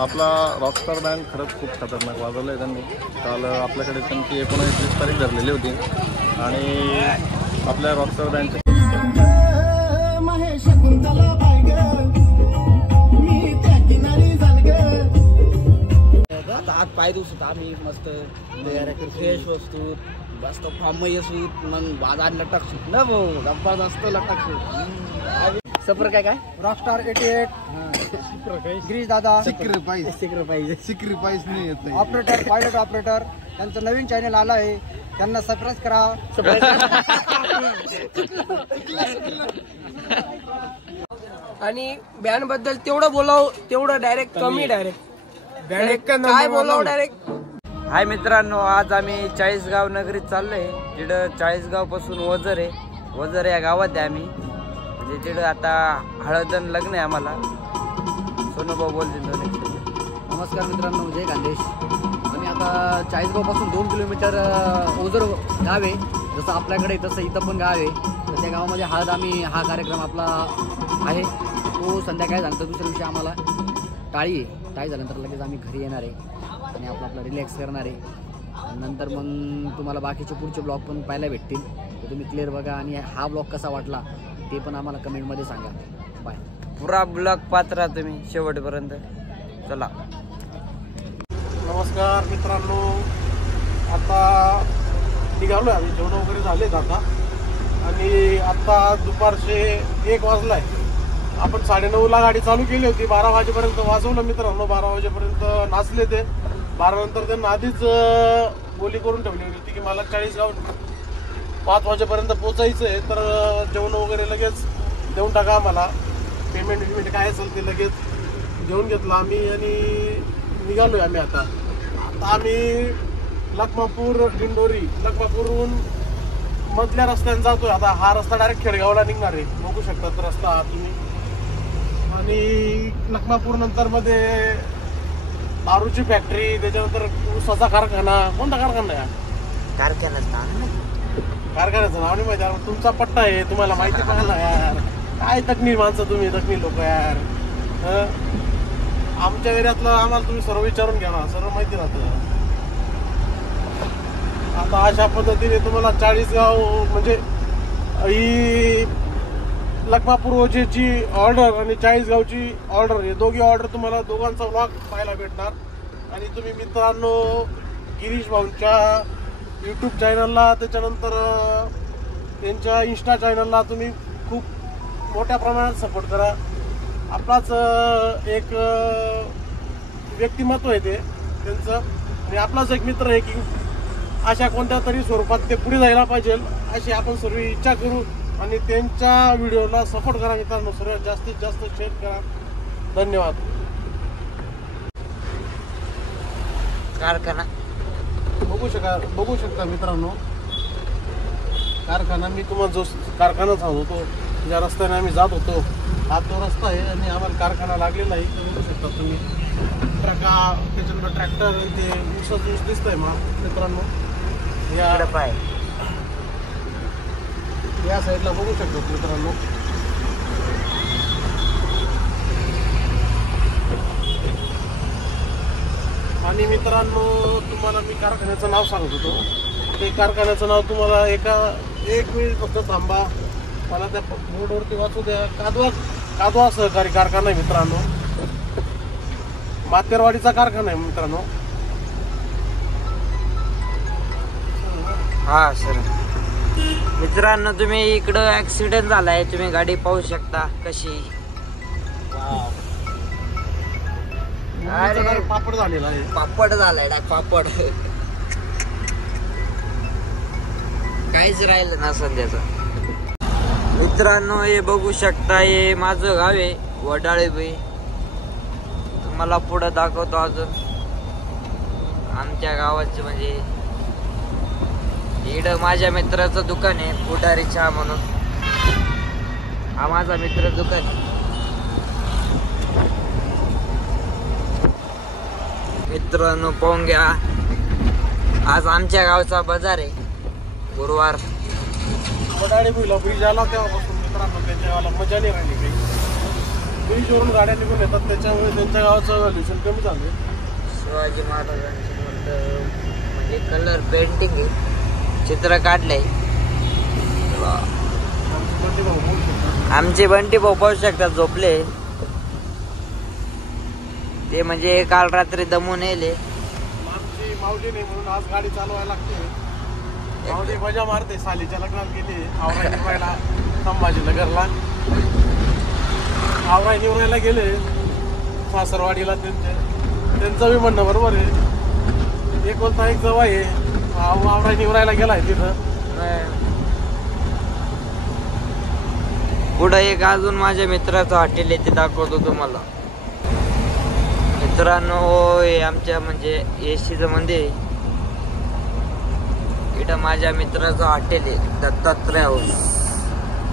आपला Rockstar band खरंच खूप खतरनाक वाजवलं आहे त्यांनी. काल आपल्याकडे त्यांची 19-20 तारीख धरलेली होती आणि आपल्या रॉकस्टार बँडच्या आज पाय दिवसात आम्ही मस्त फ्रेश वस्तू मस्त फॉर्म असू मग बाजार लटक सूट ना भाऊ जबरदस्त लटक सूट सफर काय काय रॉकस्टार 88 गिरीश दादा सिक्री पाहिजे नाही येत ऑपरेटर पायलट ऑपरेटर त्यांचं नवीन चॅनल आलं आहे त्यांना सबस्क्राईब करा. आणि बँड बद्दल तेवढं बोलाव तेवढं डायरेक्ट कमी डायरेक्ट काय बोलाव डायरेक्ट. हाय मित्रांनो, आज आम्ही चाळीसगाव नगरीत चाललोय. तिकडं चाळीसगाव पासून वजर या गावात आहे आम्ही. म्हणजे तिकडं आता हळदन लग्न आहे आम्हाला. सोनूभाऊ बोलतील. नमस्कार मित्रांनो, जय खानदेश. आम्ही आता चाळीसगाव पासून 2 किलोमीटर ओझर गाव आहे. जसं आपल्याकडे तसं इथं पण गाव आहे. तर त्या गावामध्ये हळद आम्ही हा कार्यक्रम आपला आहे तो संध्याकाळी झाल्यानंतर दुसऱ्या दिवशी आम्हाला टाळी झाल्यानंतर लगेच आम्ही घरी येणार आहे आणि आपला रिलॅक्स करणार आहे. नंतर मग तुम्हाला बाकीचे पुढचे ब्लॉग पण पाहायला भेटतील. तर तुम्ही क्लिअर बघा आणि हा ब्लॉग कसा वाटला ते पण आम्हाला कमेंटमध्ये सांगा. बाय. पुरा ब्लॉग पाहत राहा तुम्ही शेवटपर्यंत. चला. नमस्कार मित्रांनो, आता निघालो आहे आम्ही. जेवण वगैरे झालेत आता आणि आता दुपारचे 1 वाजलाय. आपण 9:30ला गाडी चालू केली होती. 12 वाजेपर्यंत वाजवलं मित्रांनो. 12 वाजेपर्यंत नाचले ते. 12 नंतर त्यांना आधीच बोली करून ठेवली होती की मला चाळीसगाव 5 वाजेपर्यंत पोचायचं आहे. तर जेवण वगैरे लगेच देऊन टाका आम्हाला. पेमेंट काय असेल ते लगेच घेऊन घेतलं आम्ही आणि निघालोय आम्ही. आता आम्ही लखमापूर दिंडोरी लखमापूरहून मधल्या रस्त्याने जातोय. आता हा रस्ता डायरेक्ट खेडगावला निघणार आहे. बघू शकतात रस्ता तुम्ही. आणि लखमापूर नंतर मध्ये दारूची फॅक्टरी, त्याच्यानंतर ऊसाचा कारखाना. कोणता कारखाना आहे? कारखान्याचं नाव नाही माहिती. तुमचा पट्टा आहे, तुम्हाला माहिती पाहिजे ना यार. काय तकनी माणसं तुम्ही, तकनी लोक यार. आमच्या एरियातलं आम्हाला तुम्ही सर्व विचारून घ्या ना, सर्व माहिती राहतं. आता अशा पद्धतीने तुम्हाला चाळीसगाव म्हणजे ही लखमापूर ओझेची ऑर्डर आणि चाळीसगावची ऑर्डर, हे दोघी ऑर्डर तुम्हाला दोघांचा व्लॉग पाहायला भेटणार. आणि तुम्ही मित्रांनो गिरीश भाऊंच्या यूट्यूब चॅनलला, त्याच्यानंतर त्यांच्या इंस्टा चॅनलला तुम्ही खूप मोठ्या प्रमाणात सपोर्ट करा. आपलाच एक व्यक्तिमत्व आहे ते त्यांचं आणि आपलाच एक मित्र आहे की अशा कोणत्या तरी स्वरूपात ते पुढे जायला पाहिजे अशी आपण सर्व इच्छा करू. आणि त्यांच्या व्हिडिओला सपोर्ट करा मित्रांनो. सर्वात जास्तीत जास्त शेअर करा. धन्यवाद. कारखाना बघू शकता मित्रांनो. कारखाना मी तुम्हाला जो कारखाना सांगतो ज्या रस्त्याने आम्ही जात होतो हा तो रस्ता आहे आणि आम्हाला कारखाना लागलेला आहे. बघू शकता तुम्ही. त्याच्यानंतर ट्रॅक्टर ते ऊस दिसतंय मित्रांनो. या साईडला बघू शकतो मित्रांनो. आणि मित्रांनो तुम्हाला मी कारखान्याचं नाव सांगत होतो. ते कारखान्याचं नाव तुम्हाला एक मिनिट फक्त थांबा, मला त्या बोर्डवरती वाचू द्या. कादवा सहकारी कारखाना आहे मित्रांनो. मातेरवाडीचा कारखाना आहे मित्रांनो. हा सर. मित्रांनो तुम्ही इकडं ऍक्सिडेंट झालाय, तुम्ही गाडी पाहू शकता कशी. पापड झालेला आहे. पापड झालाय पापड. काहीच राहिलं ना सध्याचं. मित्रांनो हे बघू शकता, हे माझं गाव आहे वडाळेबाई. तुम्हाला पुढं दाखवतो अजून आमच्या गावाचं. म्हणजे इकडं माझ्या मित्राचं दुकान आहे पुढारी चहा म्हणून. हा माझा मित्र दुकान. मित्रांनो पाहून घ्या, आज आमच्या गावचा बाजार आहे गुरुवार. वडाळेबाईला ब्रिज आला तेव्हापासून मित्रांनो त्याच्या गावाला मजा नाही राहिली काही. बीचवरून गाड्या निघून येतात, त्याच्यामुळे त्यांच्या गावाचं व्हॅल्युएशन कमी झालं. शिवाजी महाराजांचे म्हणजे कलर पेंटिंग आहे, चित्र काढलंय. आमचे बंटी भाऊ पाहू शकतात झोपले ते, म्हणजे काल रात्री दमून येले. आमची मावली नाही म्हणून आज गाडी चालवायला लागते. मावली मजा मारते, सालीच्या लग्नात गेली आवराय निवरायला संभाजीनगरला. आवराय निवरायला गेले सासरवाडीला, त्यांचं बी म्हणणं बरोबर आहे. एक बोलता एक जवळ आहे, आवराय निवरायला गेलाय तिथं. पुढं एक अजून माझ्या मित्राचं हॉटेल आहे, ते दाखवतो तुम्हाला. मित्रांनो, हे आमच्या म्हणजे एसीचं मंदिर आहे. इथं माझ्या मित्राचं हॉटेल आहे, दत्तात्रय हाऊस.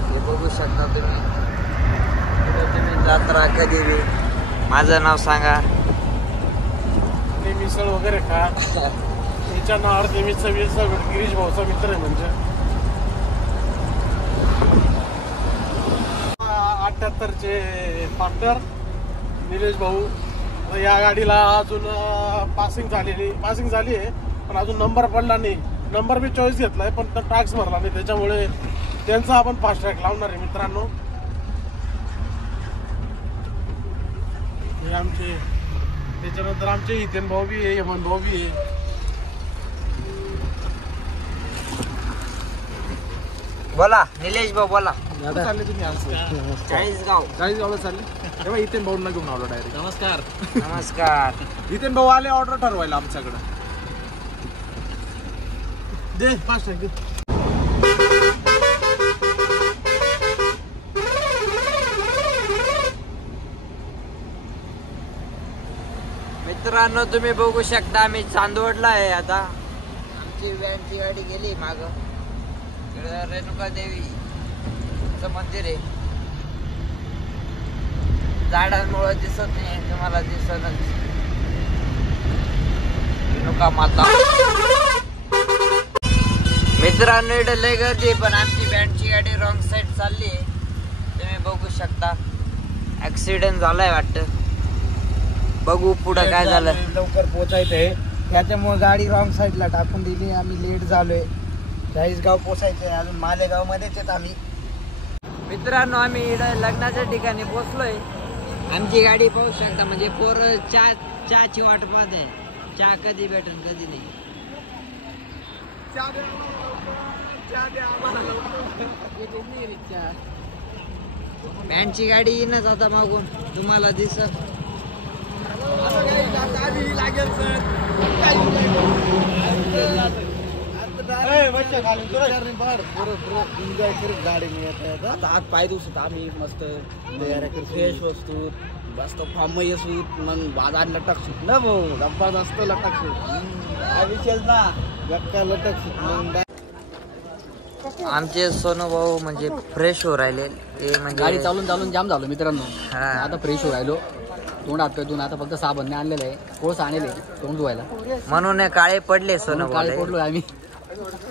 हे बघू शकता तुम्ही. इथं तुम्ही जात्रा कधी बी माझं नाव सांगा, ते मिसळ वगैरे खा. त्याच्या नावावर ते मिसळ गिरीश भाऊचा मित्र आहे. म्हणजे 78चे फाक्टर निलेश भाऊ. या गाडीला अजून पासिंग झाली आहे, पण अजून नंबर पडला नाही. नंबर बी चॉईस घेतलाय, पण टॅक्स भरला नाही, त्याच्यामुळे त्यांचा आपण फास्ट ट्रॅक लावणार आहे मित्रांनो. हे आमचे, त्याच्यानंतर आमचे हितेन भाऊ बी आहे, यमन भाऊ बी आहे. बोला निलेश भाऊ बोला. चालले तुम्ही आज चाळीसगावला चालले तेव्हा हितेन भाऊंना घेऊन आलो डायरेक्ट. नमस्कार. नमस्कार. हितेन भाऊ आले ऑर्डर ठरवायला आमच्याकडे. दे फास्ट ट्रॅक दे. मित्रांनो, तुम्ही बघू शकता आम्ही चांदवडला आहे आता. आमची व्हॅनची गाडी गेली माग. रेणुका देवीचं मंदिर आहे, झाडांमुळे दिसत नाही, तुम्हाला दिसतच. रेणुका माता. मित्रांनो, इकडे लय गर्दी आहे, पण आमची व्हॅनची गाडी रॉंग साईड चालली आहे. तुम्ही बघू शकता, ऍक्सिडेंट झालाय वाटतं. बघू पुढं काय झालं. लवकर पोचायचंय, त्याच्यामुळे गाडी रॉंग साईडला टाकून दिली. आम्ही लेट झालोय. चाळीसगाव पोचायचंय, अजून मालेगाव मध्येच आहेत आम्ही. मित्रांनो, आम्ही इकडे लग्नाच्या ठिकाणी पोहोचलोय. आमची गाडी पाहू शकता, म्हणजे पोरं चहाची वाट पाहत आहे. चहा कधी भेटेल कधी नाही. बँडची गाडी येईनच आता मागून, तुम्हाला दिसत. हात पाय दिवसात आम्ही मस्त फ्रेश वस्तू मस्त फॉर्म येसू, मग बाजार लटक सुट ना भाऊ, डब्बा जास्त लटक सुट ना गप्पा लटक सुट. आमचे सोनू भाऊ म्हणजे फ्रेश हो राहिले. ते म्हणजे गाडी चालून चालून जाम झालो मित्रांनो. हा. आता फ्रेश हो राहिलो. तोंड हात धुवून आता फक्त साबण आणलेलं आहे, कोळस आणले तोंड धुवायला. म्हणून हे काळे पडले सोनू काळे भाऊ. पडलो आम्ही.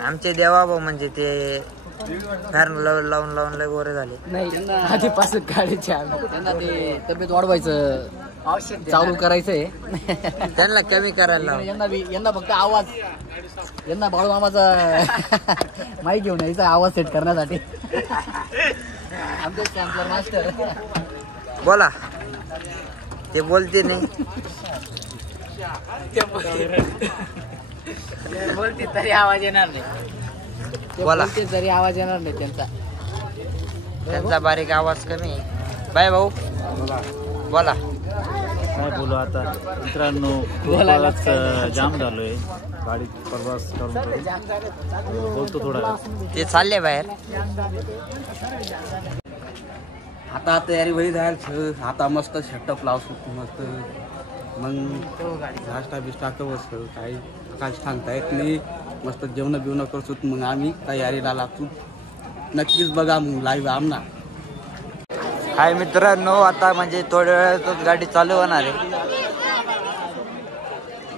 आमचे देवा भाऊ म्हणजे ते फॅन लावून लय गोरे झाले. नाही, आधीपासून काढायचे आम्ही. त्यांना ते तब्येत वाढवायचं चालू करायचंय. त्यांना कमी करायला लाव. यांना फक्त आवाज, यांना बाळू मामाचा माईक घेऊन यायचा आवाज सेट करण्यासाठी. आमचे सॅम्पलर मास्टर. बोला. ते बोलते नाही. बोलते तरी आवाज येणार नाही. बोला. बोलते तरी आवाज येणार नाही त्यांचा. त्यांचा बारीक आवाज कमी आहे. बाय भाऊ बोला. काय बोलू आता मित्रांनो, बोलायलाच खूपच जाम झालोय. गाडी प्रवास करून बोलतो थोडा. ते चालले बाहेर. आता तयारी वही जायला. आता मस्त शटअप लावतो मस्त. मग नाश्ता बिस्टा कवच काही काय सांगता येत नाही. मस्त जेवण बिवणं करतो. मग आम्ही तयारीला लागतो. नक्कीच बघा मग लाईव्ह आमना. हाय मित्रांनो, आता म्हणजे थोड्या वेळातच गाडी चालू होणार आहे.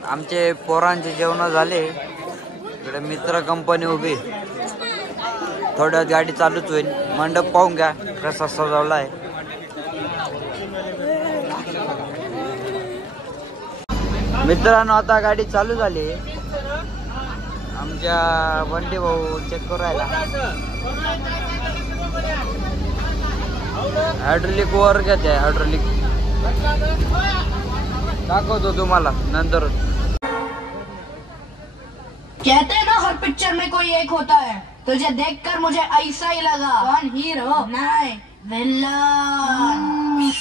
आमचे पोरांचे जेवण झाले. इकडे मित्र कंपनी उभी. थोड्या वेळात गाडी चालूच होईल. मंडप पाहून घ्या कसा सजवला आहे. मित्रांनो आता गाडी चालू झाली. आमच्या बंटी भाऊ चेक करू राहिला. हायड्रोलिक वर घेते. हायड्रोलिक दाखवतो तुम्हाला नंतर. कहते हैं ना हर पिक्चर में कोई एक होता है. तुझे देखकर मुझे ऐसा ही लगा. कौन हीरो? नहीं, विलन.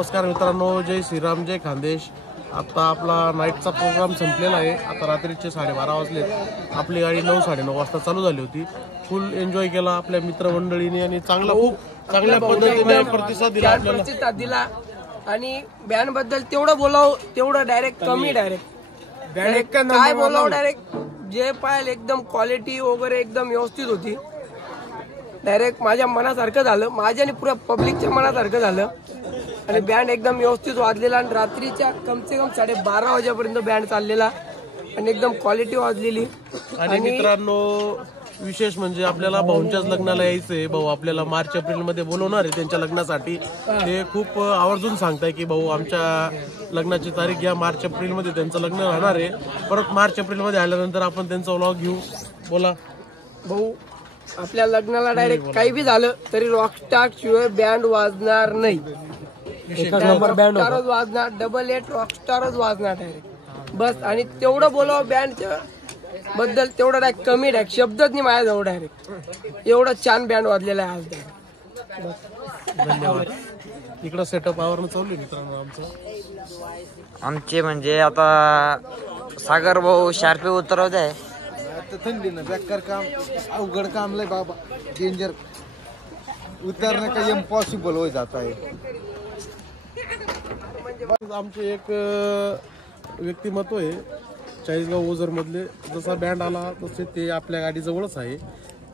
नमस्कार मित्रांनो, जय श्रीराम, जय खानदेश. आता आपला नाईटचा प्रोग्राम संपलेला आहे. आता रात्रीचे 12:30 वाजले. आपली गाडी 9-9:30 वाजता चालू झाली होती. फुल एन्जॉय केला आपल्या मित्रमंडळीने आणि चांगल्या पद्धतीने प्रतिसाद दिला. आणि बँड बद्दल तेवढं बोलावं तेवढं डायरेक्ट कमी. डायरेक्ट काय बोलावं, डायरेक्ट जे पाहिजे एकदम क्वालिटी वगैरे एकदम व्यवस्थित होती. डायरेक्ट माझ्या मनासारखं झालं, माझ्या आणि पुऱ्या पब्लिकच्या मनासारखं झालं. आणि बँड एकदम व्यवस्थित वाजलेला आणि रात्रीच्या कमसे कम 12:30 वाजेपर्यंत बँड चाललेला आणि एकदम क्वालिटी वाजलेली. आणि मित्रांनो विशेष म्हणजे आपल्याला भाऊंच्याच लग्नाला यायचंय. भाऊ आपल्याला मार्च एप्रिल मध्ये बोलवणार आहे त्यांच्या लग्नासाठी. ते खूप आवर्जून सांगताय की भाऊ आमच्या लग्नाची तारीख घ्या, मार्च एप्रिल मध्ये त्यांचं लग्न राहणार आहे. परत मार्च एप्रिल मध्ये आल्यानंतर आपण त्यांचा व्लॉग घेऊ. बोला भाऊ. आपल्या लग्नाला डायरेक्ट काही बी झालं तरी रॉकस्टार शिवाय बँड वाजणार नाही. रॉकस्टारच वाजणार, 88 रॉकस्टारच वाजणार डायरेक्ट बस. आणि तेवढं बोलावं बँडच्या बद्दल तेवढं डायरेक्ट कमी. डायरेक्ट शब्दच नाही माझ्याजवळ. डायरेक्ट एवढं छान बँड वाजलेलं आहे आज डायरेक्ट. धन्यवाद. इकडं सेटअप आवरण चालू मित्रांनो आमचे म्हणजे आता सागर भाऊ शार्पे उतरवत आहे. थंडीनं बेकार काम, अवघड काम लय बाबा, डेंजर. उतरणं काही इम्पॉसिबल होत जात आहे. आमचे एक व्यक्तिमत्व आहे चाळीसगाव ओझर मधले. जसा बँड आला तसे ते आपल्या गाडी जवळच आहे.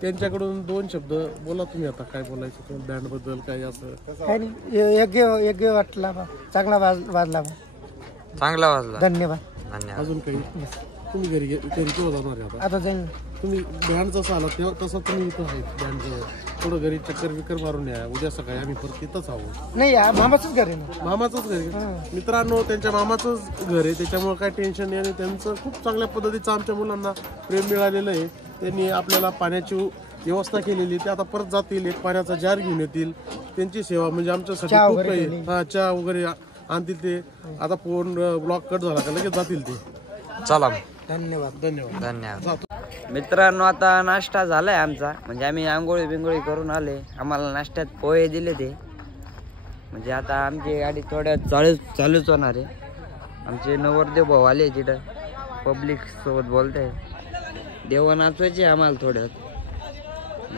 त्यांच्याकडून 2 शब्द बोला तुम्ही. आता काय बोलायचं बँड बद्दल काय असं? योग्य वाटला, चांगला वाजला. धन्यवाद. अजून काही? तुम्ही घरी केव्हा जाणार आहे? आता जाईल. तुम्ही बँड जसं आला तेव्हा तसं तुम्ही इथं आहे बँड जवळ. थोडं घरी चक्कर मारून या. उद्या सकाळी आम्ही परत इथंच आहोत. नाही, मामाचंच घर आहे. मामाचंच घर आहे मित्रांनो. त्यांच्या मामाचंच घर आहे, त्याच्यामुळे काय टेन्शन नाही. आणि त्यांचं खूप चांगल्या पद्धतीचं आमच्या मुलांना प्रेम मिळालेलं आहे. त्यांनी आपल्याला पाण्याची व्यवस्था केलेली. ते आता परत जातील, एक पाण्याचा जार घेऊन येतील. त्यांची सेवा म्हणजे आमच्यासाठी खूप काही. चहा वगैरे आणतील ते. आता फोन ब्लॉक कट झाला का लगेच जातील ते. चला, धन्यवाद. मित्रांनो आता नाश्ता झालाय आमचा. म्हणजे आम्ही आंघोळी बिंगोळी करून आले. आम्हाला नाश्त्यात पोहे दिले ते. म्हणजे आता आमची गाडी थोड्या चालूच होणार आहे. आमचे नवरदेव भाऊ आले तिथं पब्लिक सोबत बोलताय. देवा नाचवायचे आम्हाला थोड्यात.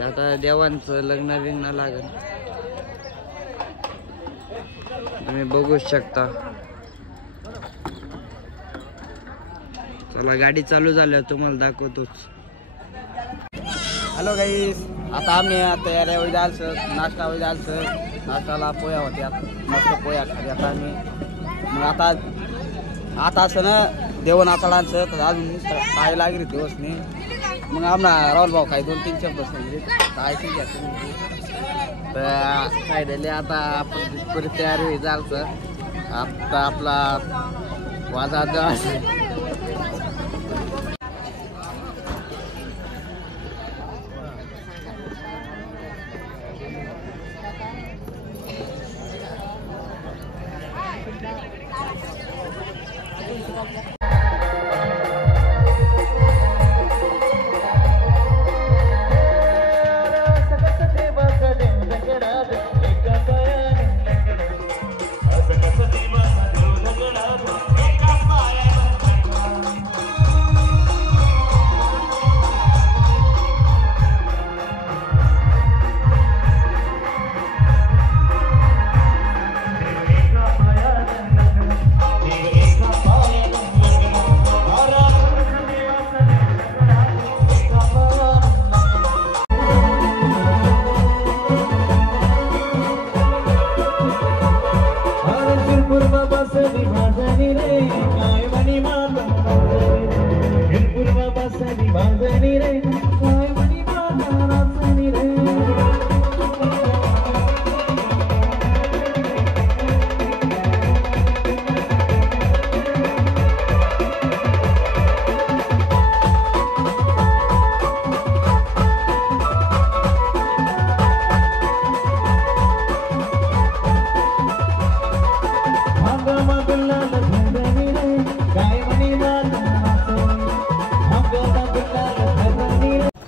आता देवांचं लग्न बिग्न लागेल, तुम्ही बघू शकता. चला गाडी चालू झाल्यावर तुम्हाला दाखवतोच. हॅलो गाईस, आता आम्ही तयारी जायचं, नाश्ता वगैरे जायचं. नाश्त्याला पोया होत्या, मस्त पोया खाली. आता आम्ही मग आता असं ना देवण आचाडांचं तर अजून काय लागली दिवसनी. मग आम्हाला राहुल भाऊ काही 2-3 शब्द सांगितले काय ठीक आहे. तर काय दिले आता आपण परत तयारी जायचं. आता आपला वाजा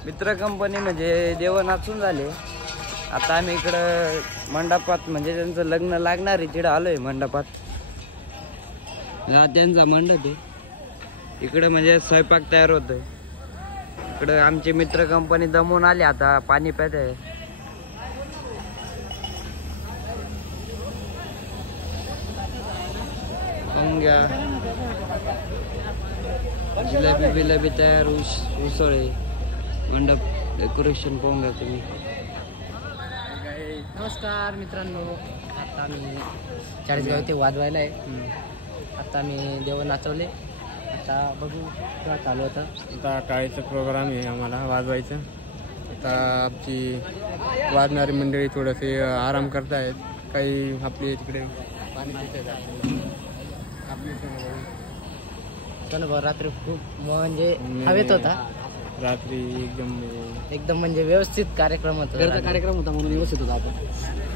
मित्र कंपनी म्हणजे देव नाचून झाले. आता आम्ही इकडं मंडपात म्हणजे त्यांचं लग्न लागणार आहे तिकडं आलोय मंडपात. हा त्यांचा मंडप आहे. इकडं म्हणजे स्वयंपाक तयार होतोय. इकडं आमचे मित्र कंपनी दमून आले आता पाणी पित आहे. जिलेबी बिलेबी तयार उसळे मंडप डेकोरेशन पाहून घ्या तुम्ही. नमस्कार मित्रांनो, आता आम्ही चाळीसगाव इथे वाजवायला आहे. आता आम्ही देव नाचवले. आता बघू काय चालू होतं. आता टाळीचा प्रोग्राम आहे आम्हाला वाजवायचं. आता आमची वाजणारी मंडळी थोडेसे आराम करतायत. काही आपली तिकडे पाणी रात्री खूप म्हणजे हवेत होता. रात्री एकदम म्हणजे व्यवस्थित कार्यक्रम होता. घरचा कार्यक्रम होता म्हणून व्यवस्थित होता. आपण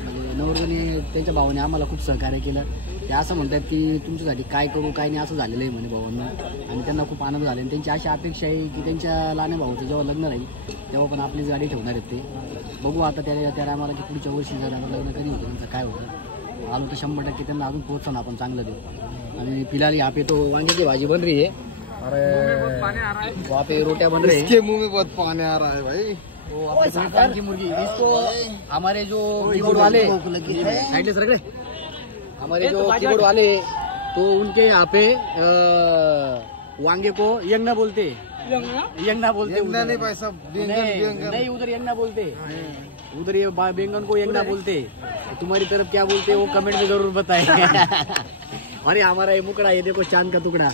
म्हणजे नवरदेवाने त्यांच्या भावाने आम्हाला खूप सहकार्य केलं. ते असं म्हणतात की तुमच्यासाठी काय करू काय नाही असं झालेलं आहे म्हणे भावांना. आणि त्यांना खूप आनंद झाला. आणि त्यांची अशी अपेक्षा आहे की त्यांच्या लहान भावाचं जेव्हा लग्न राहील तेव्हा पण आपलीच गाडी ठेवणार आहेत ते. बघू आता त्या आम्हाला की पुढच्या वर्षी जर लग्न कधी होतं त्यांचं काय होतं. आलो तर 100% त्यांना अजून प्रोत्साहन आपण चांगलं देऊ. आणि फिलहाल यहाँ पे तो वांगे भाजी बन रही है. अरे वहाँ पे रोटियां बन रही है. इसके मुंह में बहुत पानी आ रहा है भाई. वो सुल्तान की मुर्गी इसको हमारे जो कीबोर्ड वाले साइड ले सरकड़े हमारे जो कीबोर्ड वाले तो उनके यहाँ पे वांगे को यंगना बोलते. यंगना बोलते नहीं भाई साहब, नहीं उधर यंगना बोलते. उधर ये बैंगन को यंगना बोलते. तुम्हारी तरफ क्या बोलते हैं वो कमेंट में जरूर बताएं. अरे हमारा ये मुकड़ा, ये देखो चांद का तुकडा.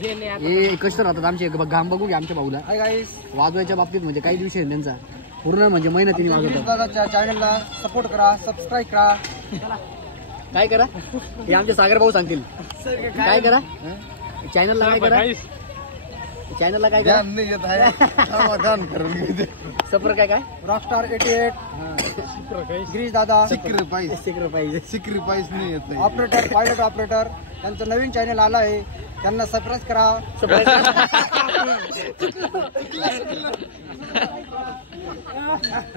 हे कष्ट राहतात आमचे. घाम बघू घ्या आमच्या भाऊला. वाजवायच्या बाबतीत म्हणजे काही दिवशी आहे त्यांचा पूर्ण म्हणजे मेहनतीने वाजवतात. चॅनलला सपोर्ट करा, सबस्क्राईब करा. काय करा हे आमचे सागर भाऊ सांगतील. काय करा चॅनलला, काय करा चॅनलला, काय करा नहीं येत आहे. गान करून सफर काय काय रॉकस्टार 88 गिरीश दादा सिक्रिफाईस नाही येत. ऑपरेटर, पायलट ऑपरेटर त्यांचं नवीन चॅनल आलं आहे. त्यांना सबस्क्राईब करा.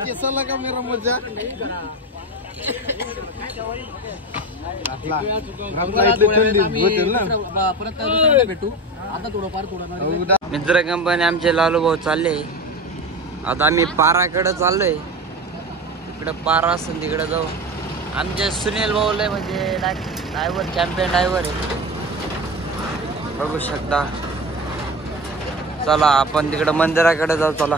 कैसा लगा मेरा मजा. भेटू आता थोडंफार मित्र कंपनी आमचे लालू भाऊ चालले. आता आम्ही पाराकडे चाललोय. इकडे पारा असून तिकडे जाऊ. आमचे सुनील भाऊले म्हणजे ड्रायव्हर, चॅम्पियन ड्रायव्हर आहे, बघू शकता. चला आपण तिकडे मंदिराकडे जाऊ. चला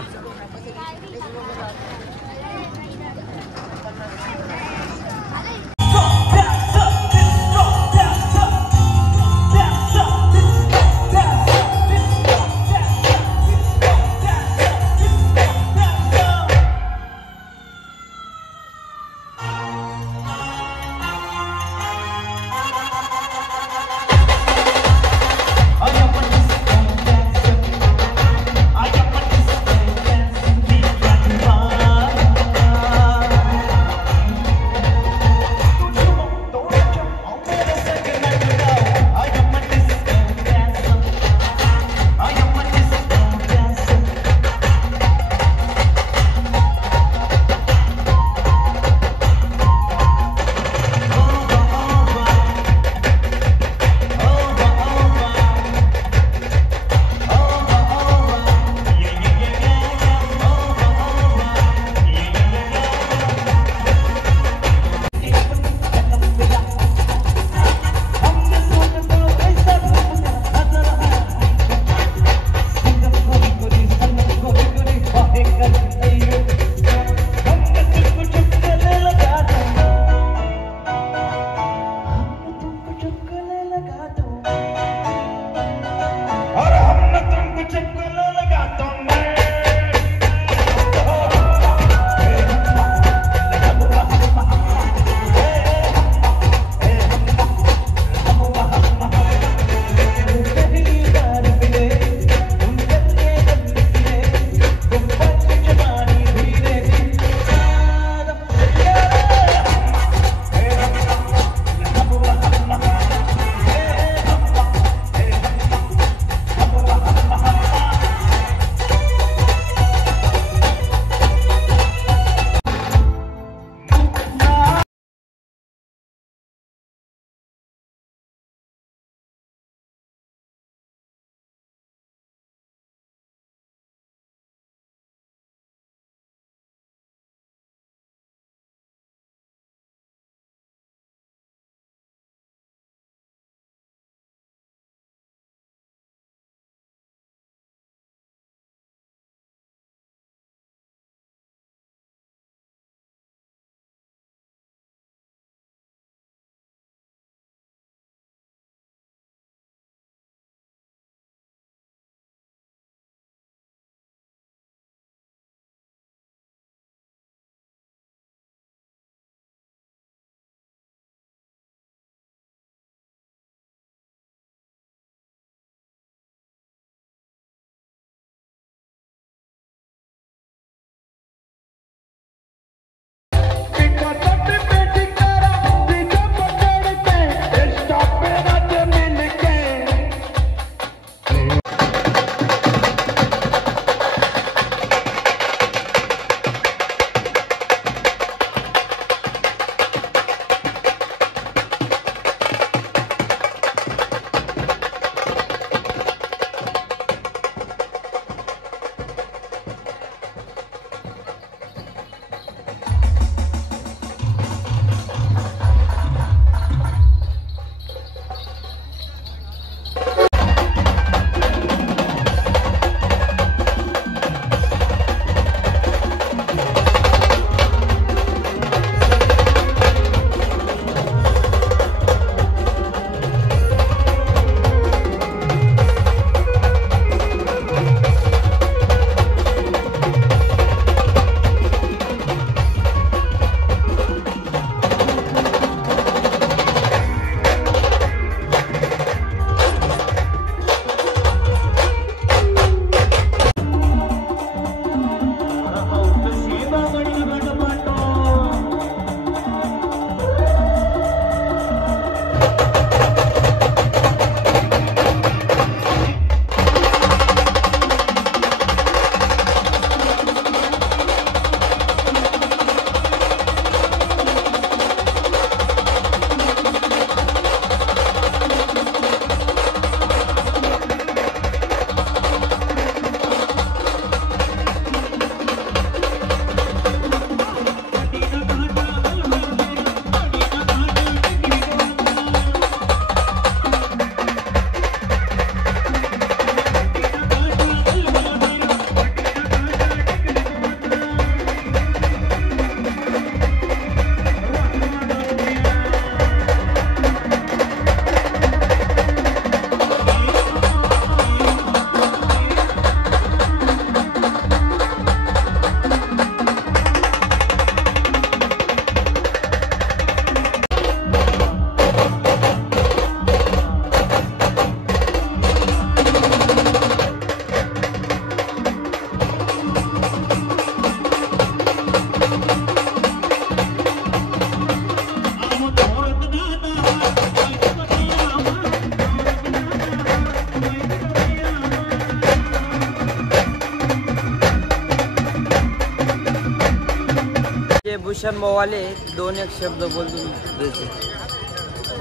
भूषण मोवाले 2-1 शब्द बोलून द्यायचे.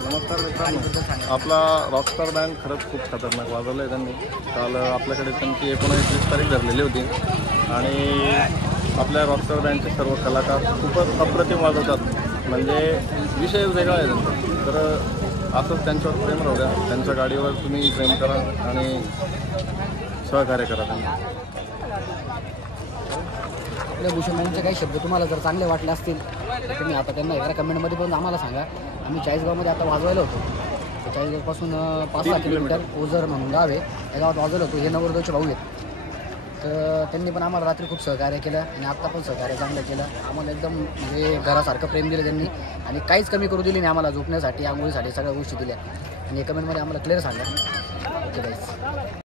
नमस्कार मित्रांनो, आपला रॉकस्टार बँड खरंच खूप खतरनाक वाजवलं आहे त्यांनी. काल आपल्याकडे त्यांची 19-20 तारीख धरलेली होती आणि आपल्या रॉकस्टार बँडचे सर्व कलाकार खूपच अप्रतिम वाजवतात. म्हणजे विषय वेगळा आहे त्यांचा. तर असंच त्यांच्यावर प्रेम राहू द्या, त्यांच्या गाडीवर तुम्ही प्रेम करा आणि सहकार्य करा त्यांना. आपल्या भूषणांचे काही शब्द तुम्हाला जर चांगले वाटले असतील तर तुम्ही आता त्यांना एका कमेंटमध्ये पण आम्हाला सांगा. आम्ही चाळीसगावमध्ये आता वाजवायला होतो. तर चाळीसगावपासून 5-6 किलोमीटर ओझर म्हणून गाव आहे, त्या गावात वाजवलं होतो. हे नवरदेवचे भाऊ आहेत. तर त्यांनी पण आम्हाला रात्री खूप सहकार्य केलं आणि आत्ता पण सहकार्य चांगलं केलं. आम्हाला एकदम म्हणजे घरासारखं प्रेम दिलं त्यांनी आणि काहीच कमी करू दिली नाही आम्हाला. झोपण्यासाठी, आंघोळीसाठी सगळ्या गोष्टी दिल्या. आणि कमेंटमध्ये आम्हाला क्लिअर सांगा. ओके गाईस.